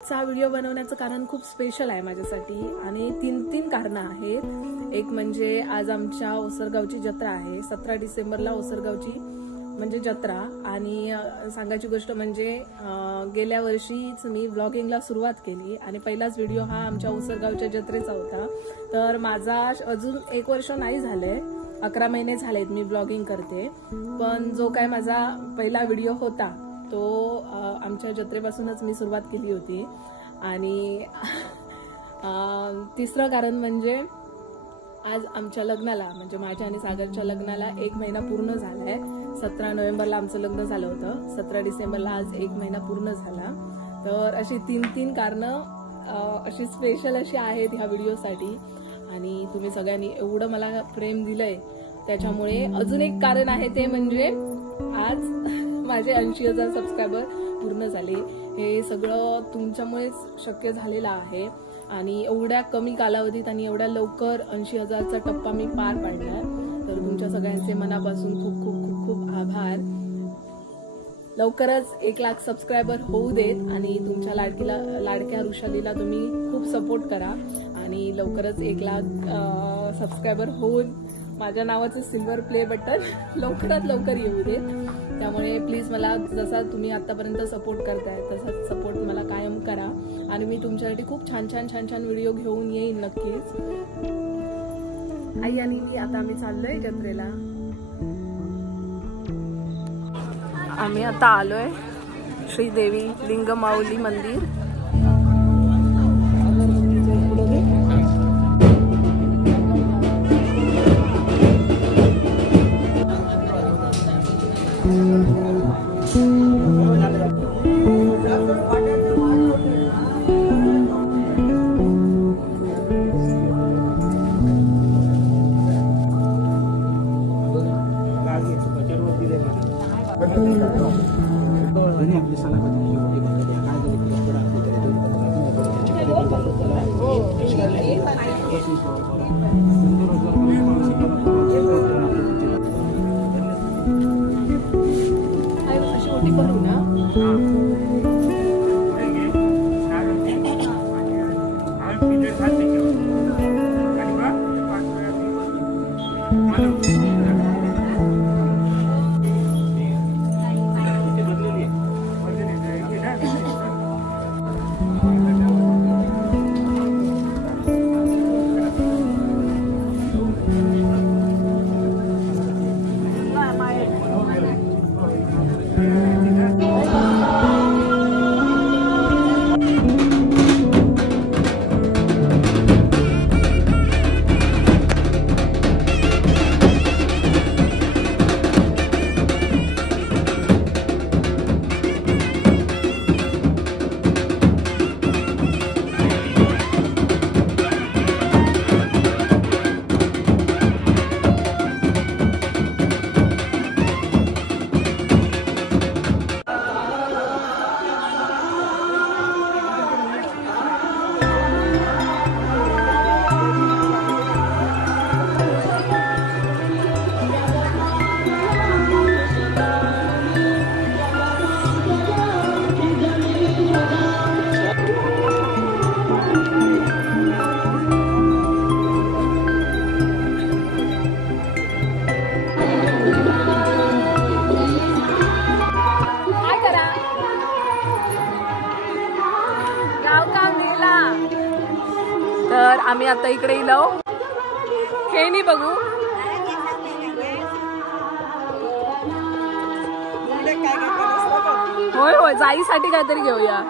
हा व्हिडिओ बनवण्याचं कारण खूप स्पेशल आहे माझ्यासाठी आणि तीन कारणं आहेत। एक म्हणजे आज आमच्या ओसरगावची जत्रा आहे। 17 डिसेंबरला ओसरगावची म्हणजे जत्रा। आणि सांगायची गोष्ट म्हणजे गेल्या वर्षीच मी व्लॉगिंगला सुरुवात केली आणि पहिलाच व्हिडिओ हा आमच्या ओसरगावच्या जत्रेचा होता। तर माझा अजून 1 वर्ष नाही झाले, 11 महिने झालेत मी व्लॉगिंग करते। पण जो काय माझा पहिला व्हिडिओ होता तो आमच्या जत्रेपासूनच मी सुरुवात केली होती। आणि तिसरं कारण म्हणजे आज आमच्या लग्नाला म्हणजे माझ्या आणि सागरच्या लग्नाला 1 महिना पूर्ण झालाय। 17 नोव्हेंबरला आमचं लग्न झालं होतं, 17 डिसेंबरला आज 1 महिना पूर्ण झाला। तर अशी तीन कारणं अशी स्पेशल अशी आहेत ह्या व्हिडिओसाठी। आणि तुम्ही सगळ्यांनी एवढं मला प्रेम दिलंय त्याच्यामुळे अजून एक कारण आहे ते म्हणजे आज माझे 80,000 सबस्क्रायबर पूर्ण झाले। हे सगळं तुमच्यामुळेच शक्य झालेलं आहे आणि एवढ्या कमी कालावधीत आणि एवढ्या लवकर 80,000चा टप्पा मी पार पाडला। तर तुमच्या सगळ्यांचे मनापासून खूप खूप खूप खूप आभार। लवकरच 1 लाख सबस्क्रायबर होऊ देत आणि तुमच्या लाडक्या वृषालीला तुम्ही खूप सपोर्ट करा आणि लवकरच 1 लाख सबस्क्रायबर होऊन माझ्या नावाचं सिल्वर प्ले बटन लवकरात लवकर येऊ देत। त्यामुळे प्लीज मला जसा तुम्ही आतापर्यंत सपोर्ट करताय तसाच सपोर्ट मला कायम करा आणि मी तुमच्यासाठी खूप छान व्हिडिओ घेऊन येईन नक्कीच। आई आणि मी आता आम्ही चाललोय जत्रेला। आम्ही आता आलोय श्रीदेवी लिंगमाऊली मंदिर। तर आम्ही आता इकडे इलो खेळणी बघू। होय होय जाईसाठी काहीतरी घेऊया।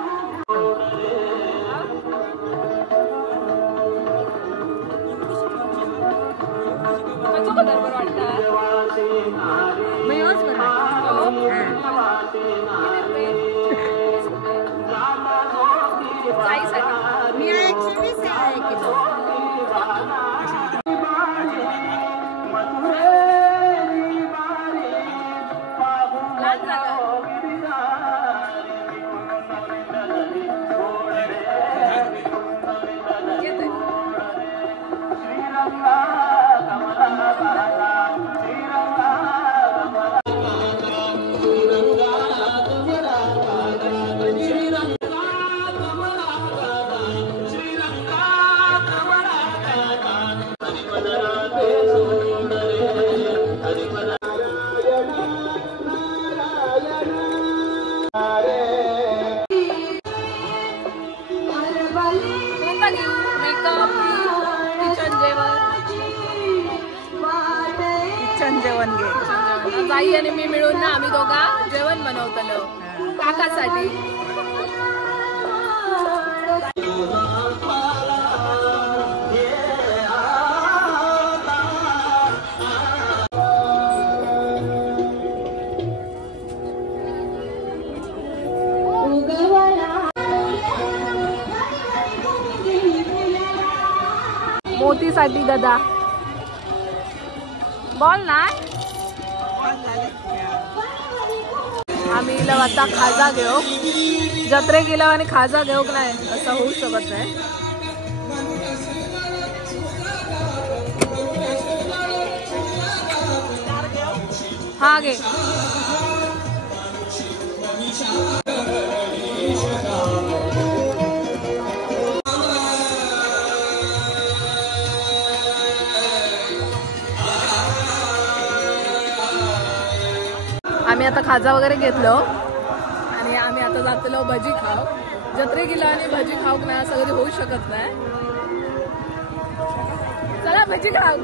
Bye. कसा घेऊ मेकअप किचन जेवण घे. ताई आणि मी मिळून ना आम्ही दोघा जेवण बनवतलो काकासाठी. मोतीसाठी दादा बोल ना. आम्ही आता खाजा घेऊ जत्रे गेलो आणि खाजा घेऊ नाही असं होऊ शकत नाही. हा घे. आम्ही आता खाजा वगैरे घेतलो आणि आम्ही आता जातलो भजी खाऊ. जत्रे गेलो आणि भजी खाऊक नाही असं कधी होऊ शकत नाही. चला भजी खाऊ.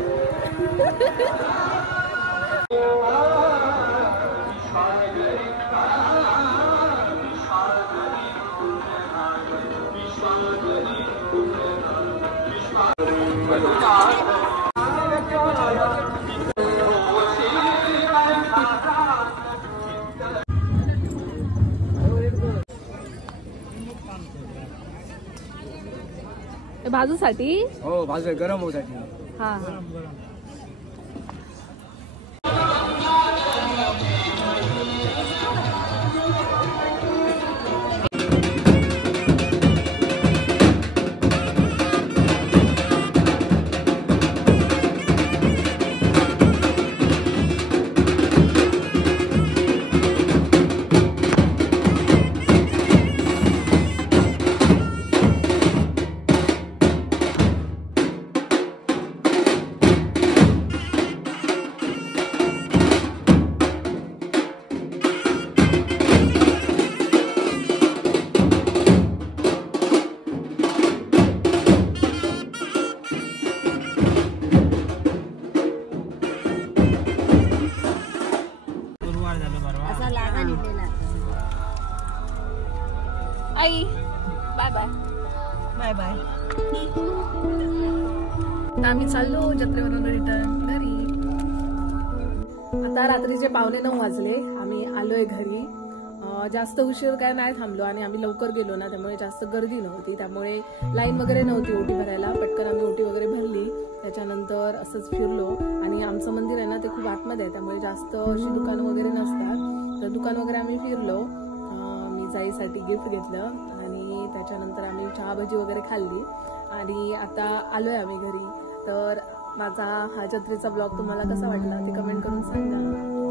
भाजूसाठी हो भाजू गरम होऊसाठी. हा आई बाय बाय बाय बाय. आम्ही चाललो जत्रेवरून रिटर्न घरी. आता रात्रीचे 8:45 वाजले. आम्ही आलोय घरी. जास्त उशीर काय नाही थांबलो आणि आम्ही लवकर गेलो ना त्यामुळे जास्त गर्दी नव्हती. त्यामुळे लाईन वगैरे नव्हती ओटी भरायला. पटकन आम्ही ओटी वगैरे भरली. त्याच्यानंतर असंच फिरलो आणि आमचं मंदिर आहे ना ते खूप आतमध्ये आहे त्यामुळे जास्त अशी दुकानं वगैरे नसतात. तर दुकान वगैरे आम्ही फिरलो. मी जाईसाठी गिफ्ट घेतलं आणि त्याच्यानंतर आम्ही चहा भजी वगैरे खाल्ली आणि आता आलोय आम्ही घरी. तर माझा हा जत्रेचा ब्लॉग तुम्हाला कसा वाटला ते कमेंट करून सांगा.